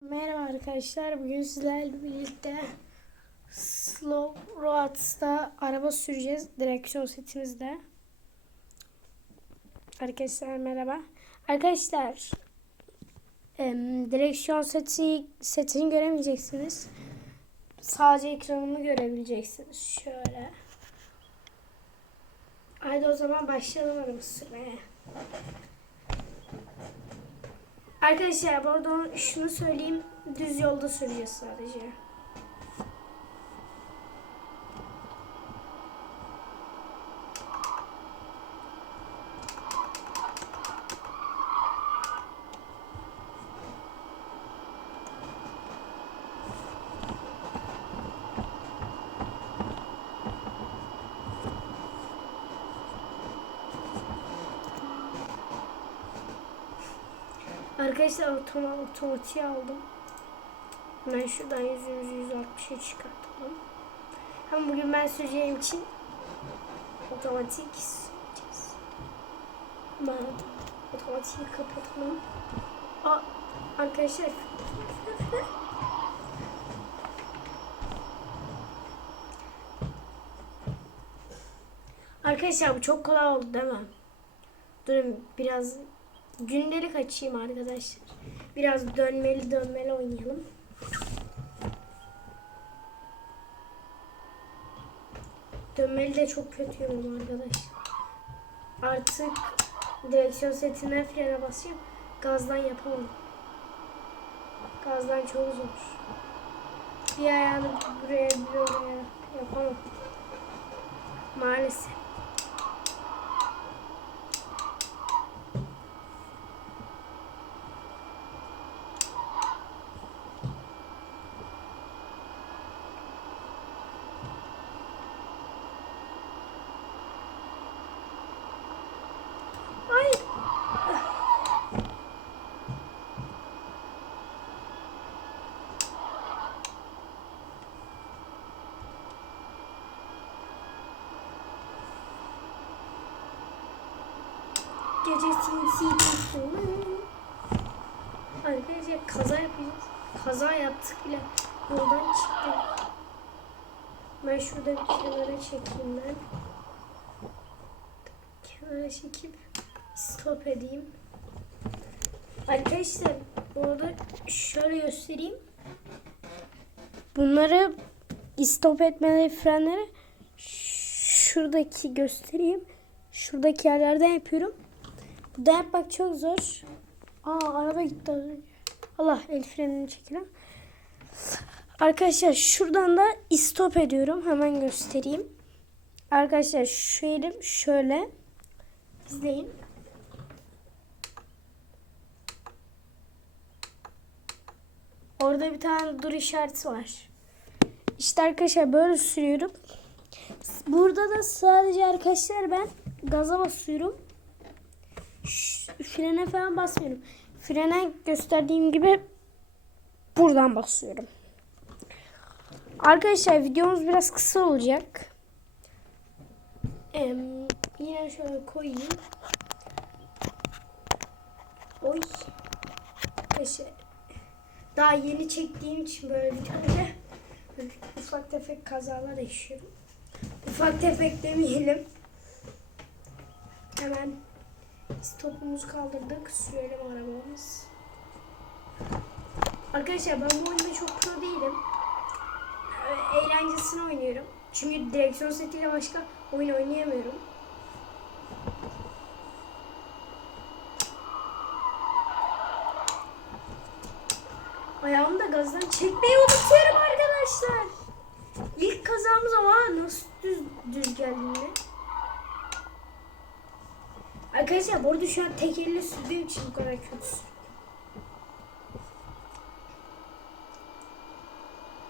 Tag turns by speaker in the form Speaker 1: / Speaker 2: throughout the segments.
Speaker 1: Merhaba arkadaşlar. Bugün sizlerle birlikte Slow Roads'ta araba süreceğiz. Direksiyon setimizde. Arkadaşlar merhaba. Arkadaşlar direksiyon seti, setini göremeyeceksiniz. Sadece ekranımı görebileceksiniz. Şöyle. Haydi o zaman başlayalım araba sürmeye. Arkadaşlar bu arada şunu söyleyeyim. Düz yolda süreceğiz sadece. Arkadaşlar otoma, otomatiğe aldım. Ben şuradan yüzümüzü 160'a çıkartalım. Ama bugün ben süreceğim için otomatik süreceğiz. Ben otomatiği kapatalım. Aa, arkadaşlar Arkadaşlar bu çok kolay oldu değil mi? Durun biraz gündelik açayım arkadaşlar. Biraz dönmeli dönmeli oynayalım. Dönmeli de çok kötüyüm arkadaşlar. Artık direksiyon setinden frene basayım. Gazdan yapamam. Gazdan çok zor. Bir ayağını buraya bir oraya yapamam. Maalesef. Arkadaşlar kaza yapacağız. Kaza yaptık bile. Yoldan çıktık. Ben şurada bir kenara çekeyim ben. Kenara çekip stop edeyim. Arkadaşlar orada şöyle göstereyim. Bunları stop etmeleri frenleri şuradaki göstereyim. Şuradaki yerlerden yapıyorum. Bu da yapmak çok zor. Aa araba gitti az önce. Allah el frenini çekelim. Arkadaşlar şuradan da stop ediyorum. Hemen göstereyim. Arkadaşlar şu elim şöyle. İzleyin. Orada bir tane dur işareti var. İşte arkadaşlar böyle sürüyorum. Burada da sadece arkadaşlar ben gaza basıyorum. Frene falan basmıyorum. Frene gösterdiğim gibi buradan basıyorum. Arkadaşlar videomuz biraz kısa olacak. Em, yine şöyle koyayım. Oy. Daha yeni çektiğim için böyle bir tane ufak tefek kazalar yaşıyorum. Ufak tefek demeyelim. Hemen stopumuzu kaldırdık. Sürelim arabamız. Arkadaşlar ben bu oyunda çok pro değilim. Ee, Eğlencesini oynuyorum. Çünkü direksiyon setiyle başka oyun oynayamıyorum. Ayağımı da gazdan çekmeyi unutuyorum arkadaşlar. İlk kazamız ama nasıl düz, düz geldiğinde. Arkadaşlar bu arada şu an tek elle sürdüğüm için bu kadar kötü.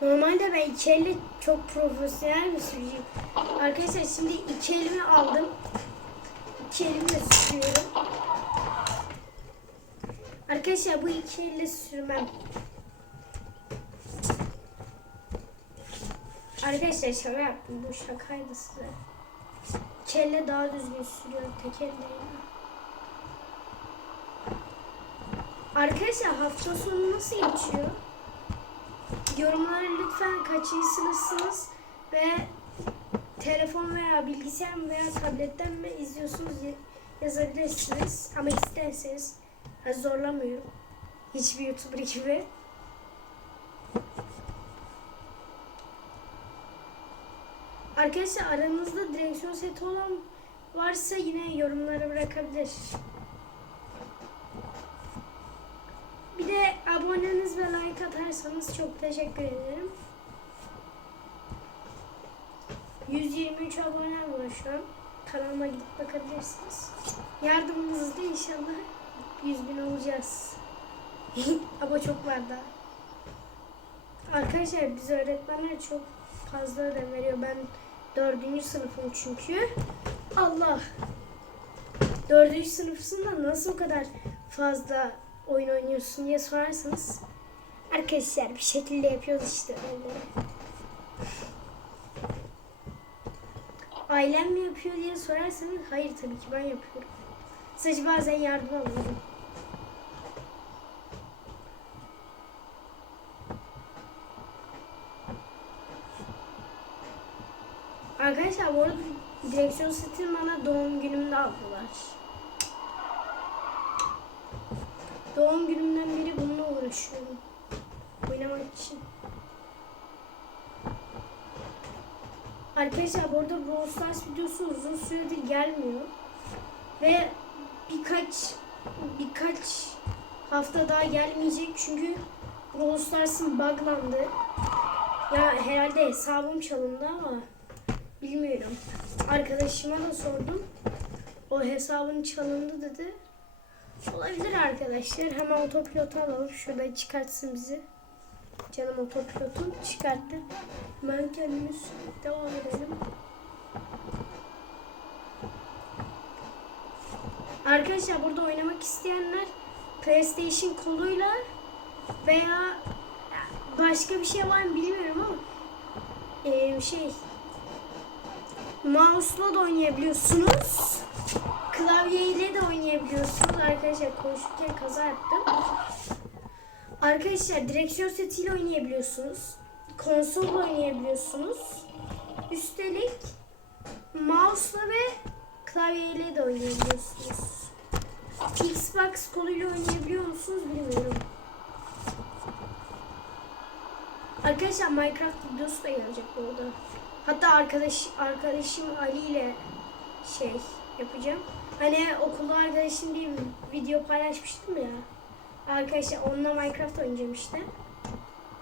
Speaker 1: Normalde ben iki elle çok profesyonel bir sürücüyüm. Arkadaşlar şimdi iki elimi aldım. İki elimle sürüyorum. Arkadaşlar bu iki elle sürmem. Arkadaşlar şaka yaptım. Bu şakaydı size. Kelle daha düzgün sürüyor. Tek elle. Arkadaşlar hafta sonu nasıl geçiyor? Yorumlara lütfen kaçıncı ve telefon veya bilgisayar veya tabletten mi izliyorsunuz ya- yazabilirsiniz. Ama isterseniz zorlamıyorum. Hiçbir YouTuber gibi. Arkadaşlar aranızda direksiyon seti olan varsa yine yorumlara bırakabilir. Bir de aboneniz ve like atarsanız çok teşekkür ederim. 123 abonem var şu an. Kanalıma gidip bakabilirsiniz. Yardımınızla inşallah 100 bin olacağız. Ama çok var daha. Arkadaşlar biz öğretmenler çok fazla ödev veriyor. Ben dördüncü sınıfım çünkü. Allah. Dördüncü sınıfsın da nasıl o kadar fazla oyun oynuyorsun diye sorarsanız arkadaşlar bir şekilde yapıyoruz işte öyle. Ailem mi yapıyor diye sorarsanız hayır tabii ki ben yapıyorum. Sadece bazen yardım alıyorum. Arkadaşlar bu arada direksiyon setini bana doğum günümde aldılar. Doğum günümden beri bununla uğraşıyorum. Oynamak için. Arkadaşlar bu arada Brawl Stars videosu uzun süredir gelmiyor. Ve birkaç birkaç hafta daha gelmeyecek çünkü Brawl Stars'ın buglandı. Ya herhalde hesabım çalındı ama bilmiyorum. Arkadaşıma da sordum. O hesabın çalındı dedi. Olabilir arkadaşlar. Hemen otopilotu alalım. Şurada çıkartsın bizi. Canım otopilotu çıkarttı. Hemen kendimiz devam edelim. Arkadaşlar burada oynamak isteyenler PlayStation koluyla veya başka bir şey var mı bilmiyorum ama eee, şey mouse'la da oynayabiliyorsunuz. Klavyeyle de oynayabiliyorsunuz. Arkadaşlar konuşurken kaza yaptım. Arkadaşlar direksiyon setiyle oynayabiliyorsunuz. Konsolla oynayabiliyorsunuz. Üstelik mouse'la ve klavyeyle de oynayabiliyorsunuz. Xbox koluyla oynayabiliyor musunuz bilmiyorum. Arkadaşlar Minecraft videosu da gelecek bu arada. Hatta arkadaş arkadaşım Ali ile şey yapacağım. Hani okulda arkadaşım bir video paylaşmıştım ya. Arkadaşlar onunla Minecraft oynayacağım işte.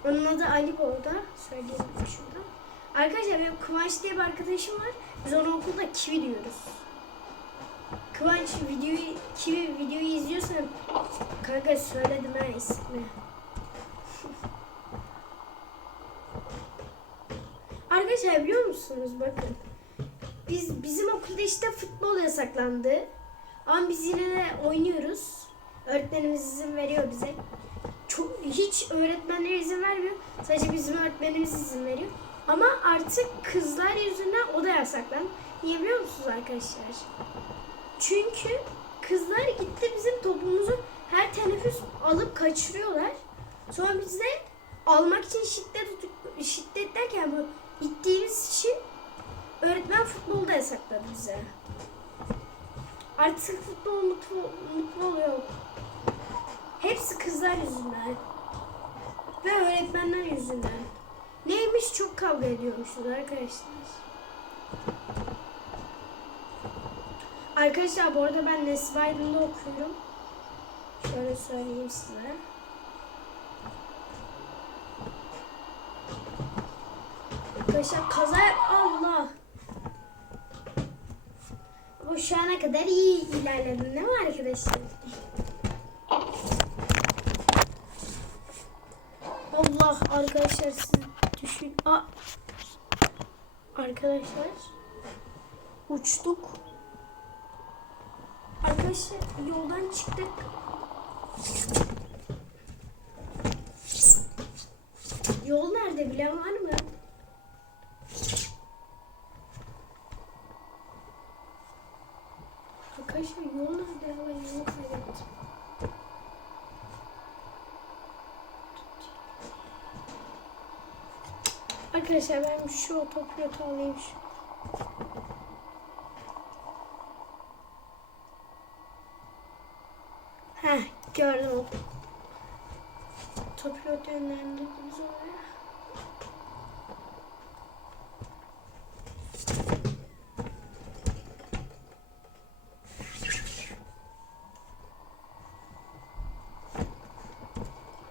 Speaker 1: Onun adı Ali bu arada. Söyleyeyim şurada. Arkadaşlar benim Kıvanç diye bir arkadaşım var. Biz ona okulda Kivi diyoruz. Kıvanç videoyu, Kivi videoyu izliyorsan kanka söyledim ha ismini. Arkadaşlar biliyor musunuz bakın. Biz bizim okulda işte futbol yasaklandı. Ama biz yine de oynuyoruz. Öğretmenimiz izin veriyor bize. Çok, hiç öğretmenler izin vermiyor. Sadece bizim öğretmenimiz izin veriyor. Ama artık kızlar yüzünden o da yasaklandı. Niye biliyor musunuz arkadaşlar? Çünkü kızlar gitti bizim topumuzu her teneffüs alıp kaçırıyorlar. Sonra biz de almak için şiddet şiddet derken bu ittiğimiz için öğretmen futbolda yasakladı bize. Artık futbol mutlu, mutlu oluyor. Hepsi kızlar yüzünden. Ve öğretmenler yüzünden. Neymiş çok kavga ediyormuşuz arkadaşlar. Arkadaşlar bu arada ben Nesli okuyorum. Şöyle söyleyeyim size. Arkadaşlar kaza Allah. Bu şu ana kadar iyi ilerledim değil mi arkadaşlar? Allah arkadaşlar siz düşün. Aa. Arkadaşlar uçtuk. Arkadaşlar yoldan çıktık. Yol nerede bilen var mı? Arkadaşlar yol nerede? Ben yolu kaybettim. Arkadaşlar ben şu otopilotu alayım. şu- Heh gördüm. Otopilot yönlendirdi bizi oraya.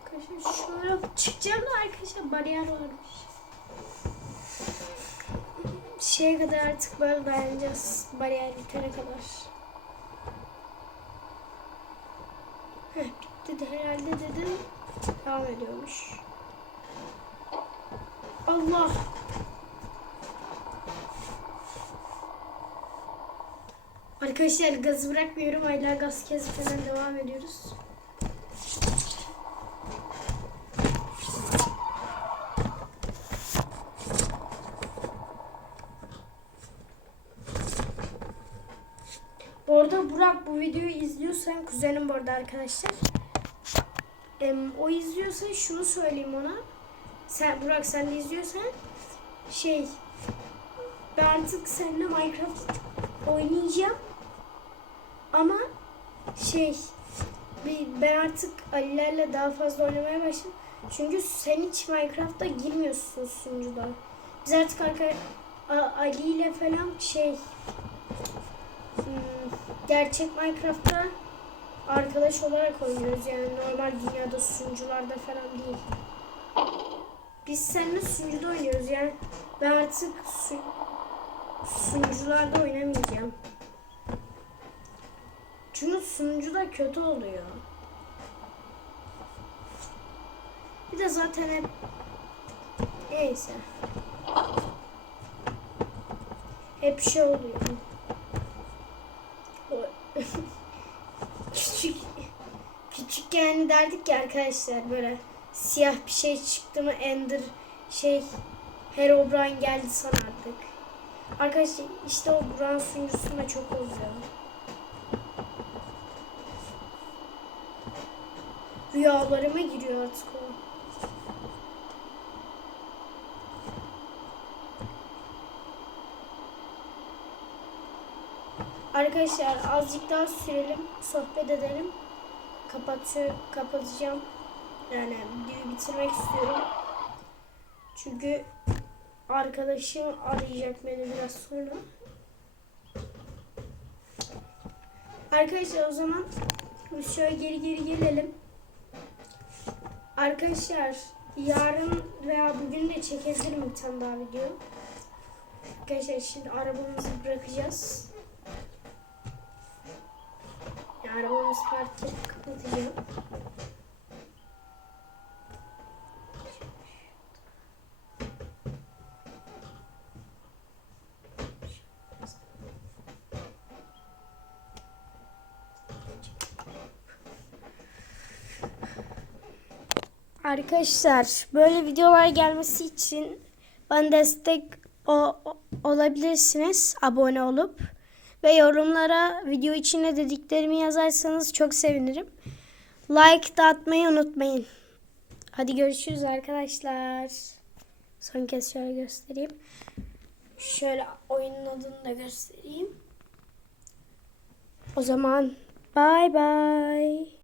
Speaker 1: Arkadaşlar şöyle çıkacağım da arkadaşlar bariyer varmış. Şeye kadar artık böyle dayanacağız. Bariyer bitene kadar. Heh, bitti de herhalde dedim. Devam ediyormuş. Allah. Arkadaşlar gazı bırakmıyorum. Hala gaz kesmeden devam ediyoruz. Bu arada Burak bu videoyu izliyorsan kuzenim bu arada arkadaşlar. Em, o izliyorsa şunu söyleyeyim ona. Sen Burak sen de izliyorsan şey ben artık seninle Minecraft oynayacağım. Ama şey ben artık Ali'lerle daha fazla oynamaya başladım. Çünkü sen hiç Minecraft'a girmiyorsun sunucuda. Biz artık arka, Ali ile falan şey gerçek Minecraft'ta arkadaş olarak oynuyoruz yani normal dünyada sunucularda falan değil. Biz seninle sunucuda oynuyoruz yani ben artık su, sunucularda oynamayacağım. Çünkü sunucu da kötü oluyor. Bir de zaten hep neyse. Hep şey oluyor. Küçükken derdik ya arkadaşlar böyle siyah bir şey çıktı mı Ender şey Herobrine geldi sanardık. Arkadaşlar işte o Buran sunucusunda çok oluyor. Rüyalarıma giriyor artık o. Arkadaşlar azıcık daha sürelim, sohbet edelim. Kapatıyor, kapatacağım. Yani videoyu bitirmek istiyorum. Çünkü arkadaşım arayacak beni biraz sonra. Arkadaşlar o zaman şöyle geri geri gelelim. Arkadaşlar yarın veya bugün de çekebilirim bir tane daha video. Arkadaşlar şimdi arabamızı bırakacağız. Yani arabamızı park edip. Arkadaşlar böyle videolar gelmesi için bana destek o- o- olabilirsiniz abone olup ve yorumlara video içinde dediklerimi yazarsanız çok sevinirim. Like da atmayı unutmayın. Hadi görüşürüz arkadaşlar. Son kez şöyle göstereyim. Şöyle oyunun adını da göstereyim. O zaman bye bye.